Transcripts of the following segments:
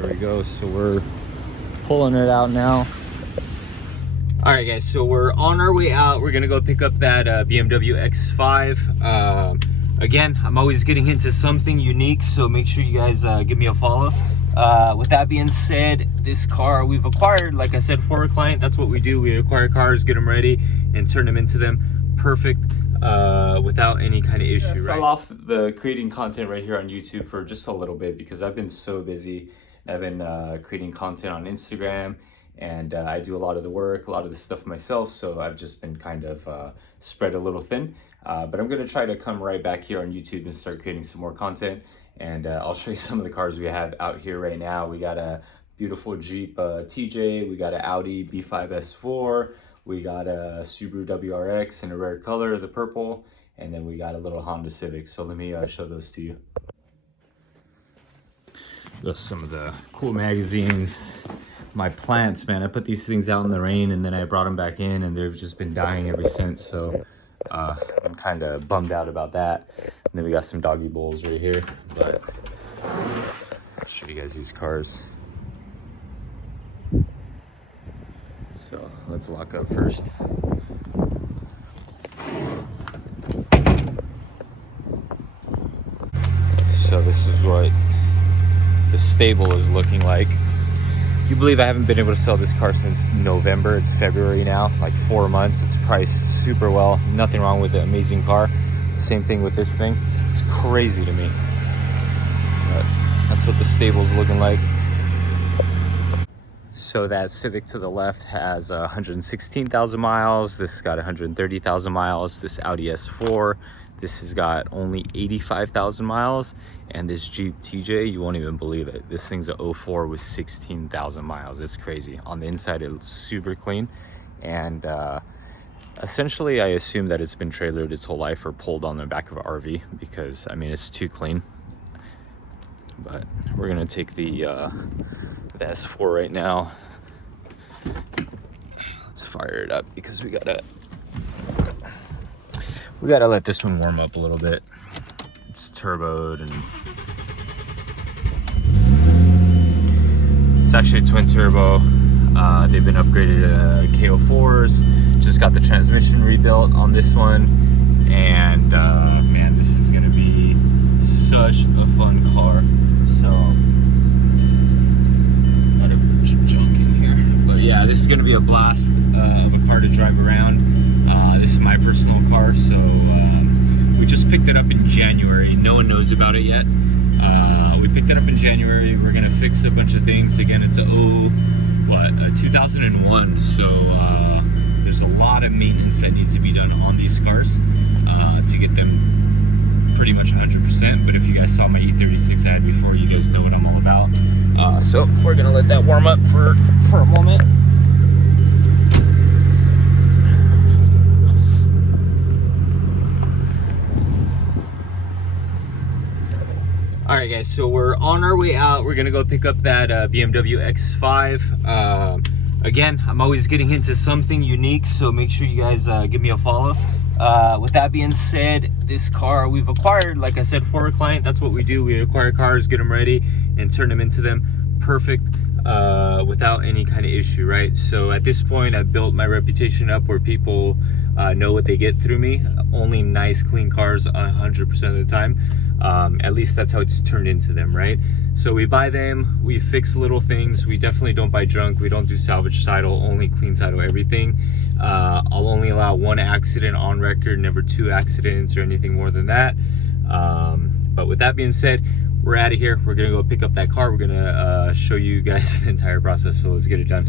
There we go. So we're pulling it out now. All right, guys. So we're on our way out. We're gonna go pick up that BMW X5. Again, I'm always getting into something unique, so make sure you guys give me a follow. With that being said, this car we've acquired, like I said, for a client. That's what we do. We acquire cars, get them ready, and turn them into them perfect without any kind of issue. I fell off the creating content right here on YouTube for just a little bit because I've been so busy. I've been creating content on Instagram, and I do a lot of the work, a lot of the stuff myself, so I've just been kind of spread a little thin. But I'm gonna try to come right back here on YouTube and start creating some more content, and I'll show you some of the cars we have out here right now. We got a beautiful Jeep TJ, we got an Audi B5 S4, we got a Subaru WRX in a rare color, the purple, and then we got a little Honda Civic. So let me show those to you. Those some of the cool magazines. My plants, man, I put these things out in the rain and then I brought them back in and they've just been dying ever since. So I'm kind of bummed out about that. And then we got some doggy bowls right here, but I'll show you guys these cars. So let's lock up first. So this is what the stable is looking like. You believe I haven't been able to sell this car since November. It's February now, like 4 months. It's priced super well. Nothing wrong with it. Amazing car. Same thing with this thing. It's crazy to me. But that's what the stable's looking like. So that Civic to the left has 116,000 miles. This has got 130,000 miles. This Audi S4, this has got only 85,000 miles. And this Jeep TJ, you won't even believe it. This thing's a 04 with 16,000 miles. It's crazy. On the inside, it's super clean. And essentially, I assume that it's been trailered its whole life or pulled on the back of an RV because, I mean, it's too clean. But we're gonna take the S4 right now. Let's fire it up because we gotta let this one warm up a little bit. It's turboed and it's actually a twin turbo. They've been upgraded to KO4s. Just got the transmission rebuilt on this one, and man, this is gonna be such a fun car. So a lot of junk in here, but yeah, this is gonna be a blast of a car to drive around. This is my personal car, so we just picked it up in January. No one knows about it yet. We picked it up in January. We're gonna fix a bunch of things. Again, it's a 2001, so there's a lot of maintenance that needs to be done on these cars to get them pretty much 100%. But if you guys saw my E36 ad before, you guys know what I'm all about. So we're gonna let that warm up for a moment. All right, guys, so we're on our way out. We're gonna go pick up that BMW X5. Again, I'm always getting into something unique, so make sure you guys give me a follow. With that being said, this car we've acquired, like I said, for a client. That's what we do. We acquire cars, get them ready, and turn them into them perfect without any kind of issue, right? So at this point, I've built my reputation up where people know what they get through me. Only nice, clean cars 100% of the time. At least that's how it's turned into them, right? So we buy them, we fix little things. We definitely don't buy junk. We don't do salvage title, only clean title, everything. I'll only allow 1 accident on record, never 2 accidents or anything more than that. But with that being said, we're out of here. We're gonna go pick up that car. We're gonna show you guys the entire process, so let's get it done.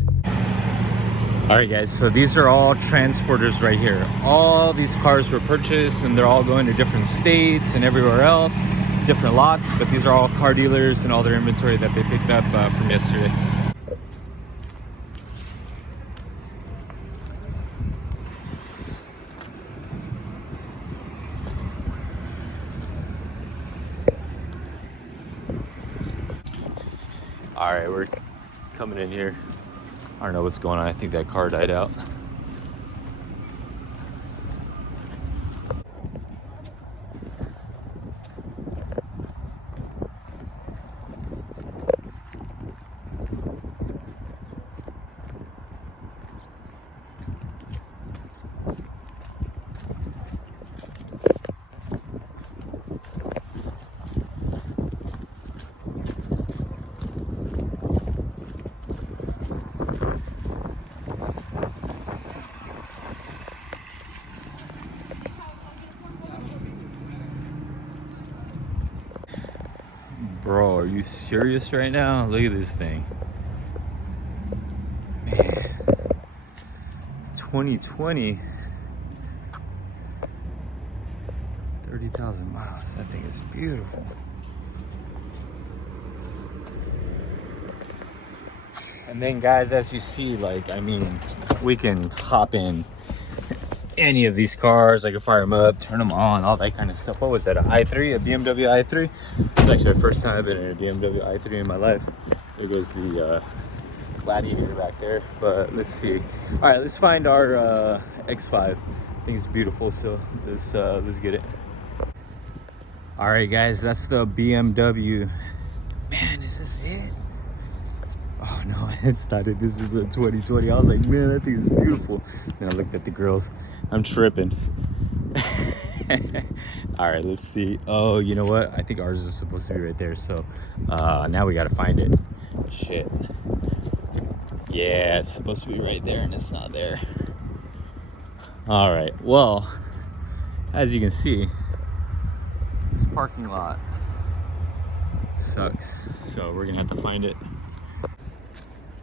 All right, guys, so these are all transporters right here. All these cars were purchased and they're all going to different states and everywhere else, different lots, but these are all car dealers and all their inventory that they picked up from yesterday. All right, we're coming in here. I don't know what's going on. I think that car died out. you serious right now? Look at this thing. Man. 2020. 30,000 miles. That thing is beautiful. And then guys, as you see, like, I mean, we can hop in any of these cars. I can fire them up, turn them on, all that kind of stuff. What was that, an i3, a BMW i3? It's actually the first time I've been in a BMW i3 in my life. There goes the Gladiator back there. But let's see. All right, let's find our X5. I think it's beautiful, so let's get it. All right, guys, that's the BMW. Man, is this it? Oh no, it's not it. This is a 2020. I was like, man, that thing is beautiful. Then I looked at the girls. I'm tripping. All right, let's see. Oh, you know what? I think ours is supposed to be right there. So now we gotta find it. Shit. Yeah, it's supposed to be right there, and it's not there. All right. Well, as you can see, this parking lot sucks. So we're gonna have to find it.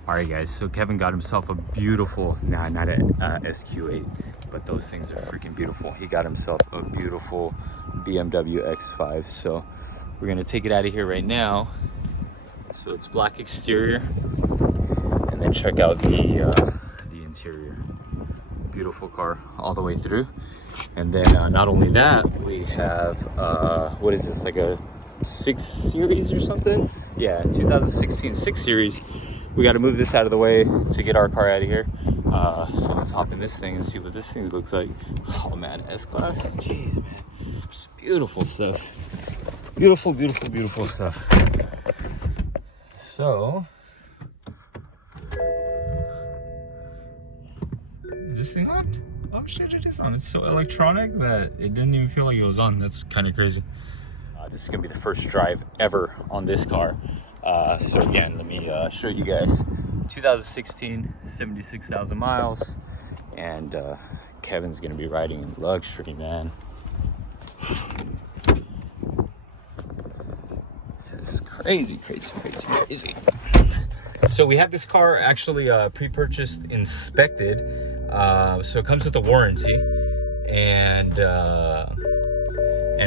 All right, guys, so Kevin got himself a beautiful, not a SQ8, but those things are freaking beautiful. He got himself a beautiful BMW X5. So we're gonna take it out of here right now. So it's black exterior, and then check out the interior. Beautiful car all the way through. And then not only that, we have, what is this, like a 6 Series or something? Yeah, 2016 6 Series. We got to move this out of the way to get our car out of here. So let's hop in this thing and see what this thing looks like. Oh man, S-Class. Jeez, man. Just beautiful stuff. Beautiful, beautiful, beautiful stuff. So, is this thing on? Oh shit, it is on. It's so electronic that it didn't even feel like it was on. That's kind of crazy. This is going to be the first drive ever on this car. So again, let me show you guys. 2016, 76,000 miles, and Kevin's gonna be riding in luxury, man. It's crazy, crazy, crazy, crazy. So we had this car actually pre-purchased, inspected. So it comes with a warranty, and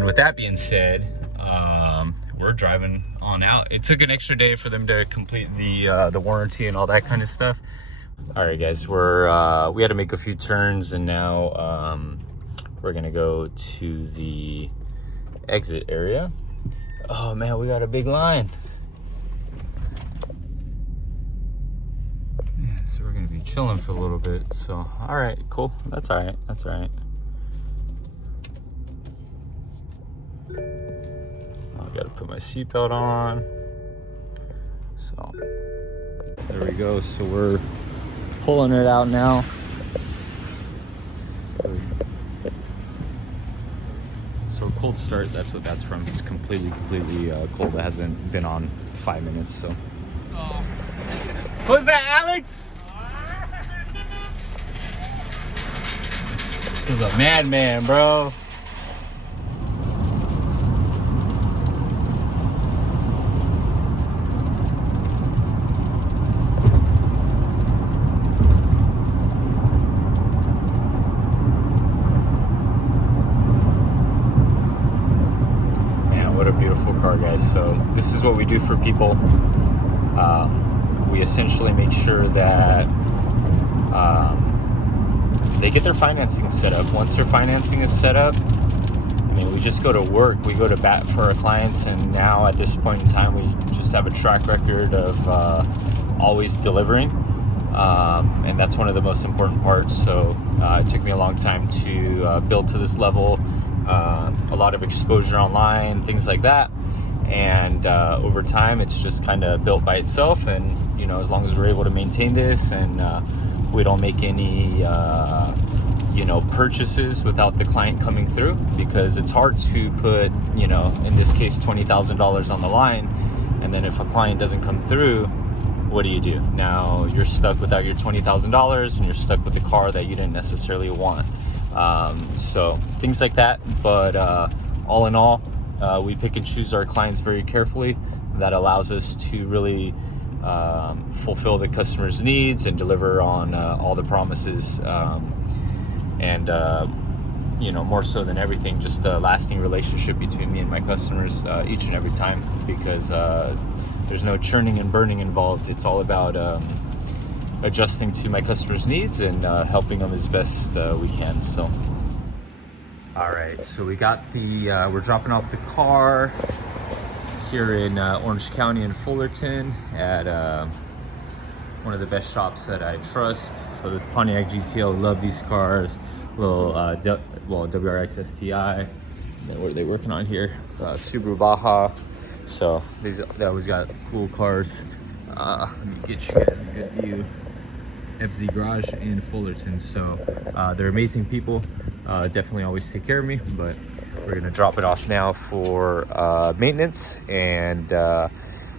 with that being said, we're driving on out. It took an extra day for them to complete the warranty and all that kind of stuff. All right, guys, we had to make a few turns, and now we're gonna go to the exit area. Oh man, we got a big line. Yeah, so we're gonna be chilling for a little bit. So all right, cool. That's all right. That's all right. Got to put my seatbelt on. So there we go. So we're pulling it out now. So cold start, that's what that's from. It's completely cold. It hasn't been on 5 minutes. So who's that, Alex? This is a madman, bro. Guys, so this is what we do for people. We essentially make sure that they get their financing set up. Once their financing is set up, I mean, we just go to work. We go to bat for our clients, and now at this point in time, we just have a track record of always delivering, and that's one of the most important parts. So it took me a long time to build to this level. A lot of exposure online, things like that. And over time, it's just kind of built by itself. And you know, as long as we're able to maintain this, and we don't make any you know, purchases without the client coming through, because it's hard to put, you know, in this case, $20,000 on the line, and then if a client doesn't come through, what do? Now you're stuck without your $20,000, and you're stuck with the car that you didn't necessarily want. So things like that. But all in all, we pick and choose our clients very carefully. that allows us to really fulfill the customer's needs and deliver on all the promises, and you know, more so than everything, just a lasting relationship between me and my customers each and every time, because there's no churning and burning involved. It's all about adjusting to my customers' needs and helping them as best we can. So all right, so we got the we're dropping off the car here in Orange County in Fullerton at one of the best shops that I trust. So the Pontiac GTO, love these cars. Little WRX STI. And what are they working on here? Subaru Baja. So they always got cool cars. Let me get you guys a good view. FZ Garage in Fullerton. So they're amazing people. Definitely always take care of me, but we're gonna drop it off now for maintenance, and we'll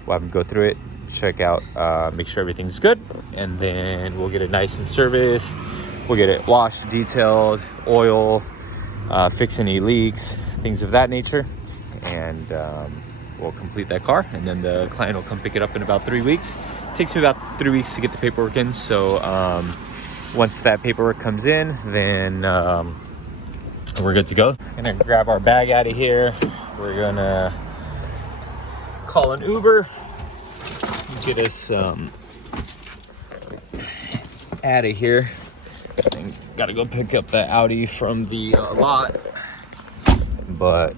have them go through it, check out, make sure everything's good, and then we'll get it nice and serviced. We'll get it washed, detailed, oil, fix any leaks, things of that nature, and we'll complete that car, and then the client will come pick it up in about 3 weeks. It takes me about 3 weeks to get the paperwork in, so once that paperwork comes in, then we're good to go. Gonna grab our bag out of here. We're gonna call an Uber, get us out of here. And gotta go pick up the Audi from the lot, but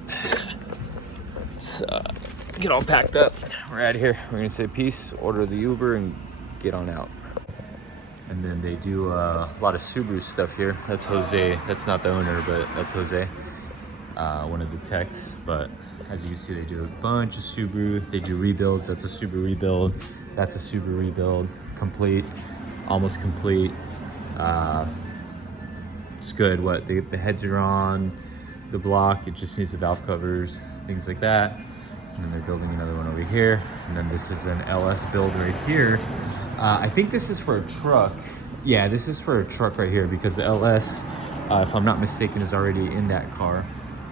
let's get all packed up. We're out of here. We're gonna say peace, order the Uber, and get on out. And then they do a lot of Subaru stuff here. That's Jose. That's not the owner, but that's Jose, one of the techs. But as you can see, they do a bunch of Subaru. They do rebuilds. That's a Subaru rebuild. That's a Subaru rebuild. Complete, almost complete. It's good. What the heads are on the block. It just needs the valve covers, things like that. And then they're building another one over here. And then this is an LS build right here. I think this is for a truck. Yeah, this is for a truck right here, because the LS, if I'm not mistaken, is already in that car.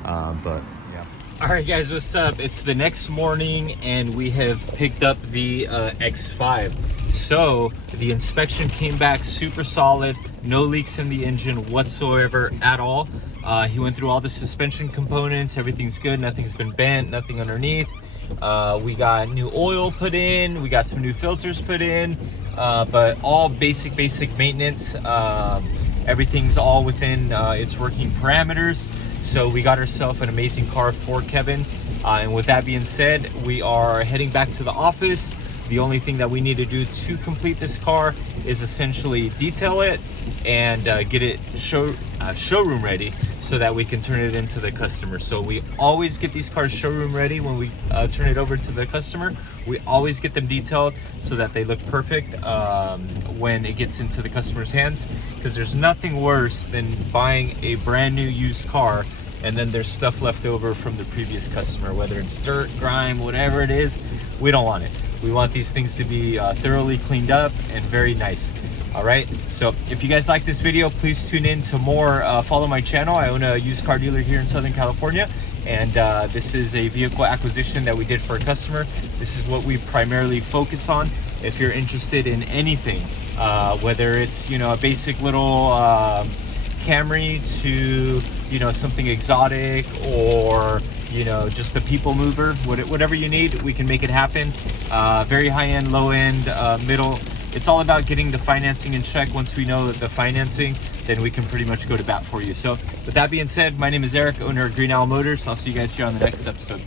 But yeah. All right, guys, what's up? It's the next morning, and we have picked up the X5. So the inspection came back super solid. No leaks in the engine whatsoever at all. He went through all the suspension components. Everything's good. Nothing's been bent. Nothing underneath. We got new oil put in. We got some new filters put in. But all basic maintenance. Everything's all within its working parameters. So we got ourselves an amazing car for Kevin. And with that being said, we are heading back to the office. The only thing that we need to do to complete this car is essentially detail it and get it showroom ready, so that we can turn it into the customer. So we always get these cars showroom ready when we turn it over to the customer. We always get them detailed so that they look perfect when it gets into the customer's hands, because there's nothing worse than buying a brand new used car and then there's stuff left over from the previous customer, whether it's dirt, grime, whatever it is. We don't want it. We want these things to be thoroughly cleaned up and very nice. All right, so if you guys like this video, please tune in to more. Follow my channel. I own a used car dealer here in Southern California, and this is a vehicle acquisition that we did for a customer. This is what we primarily focus on. If you're interested in anything, whether it's, you know, a basic little Camry to, you know, something exotic, or, you know, just a people mover, whatever you need, we can make it happen. Very high end, low end, middle. It's all about getting the financing in check. Once we know the financing, then we can pretty much go to bat for you. So with that being said, my name is Eric, owner of Green Owl Motors. I'll see you guys here on the next episode.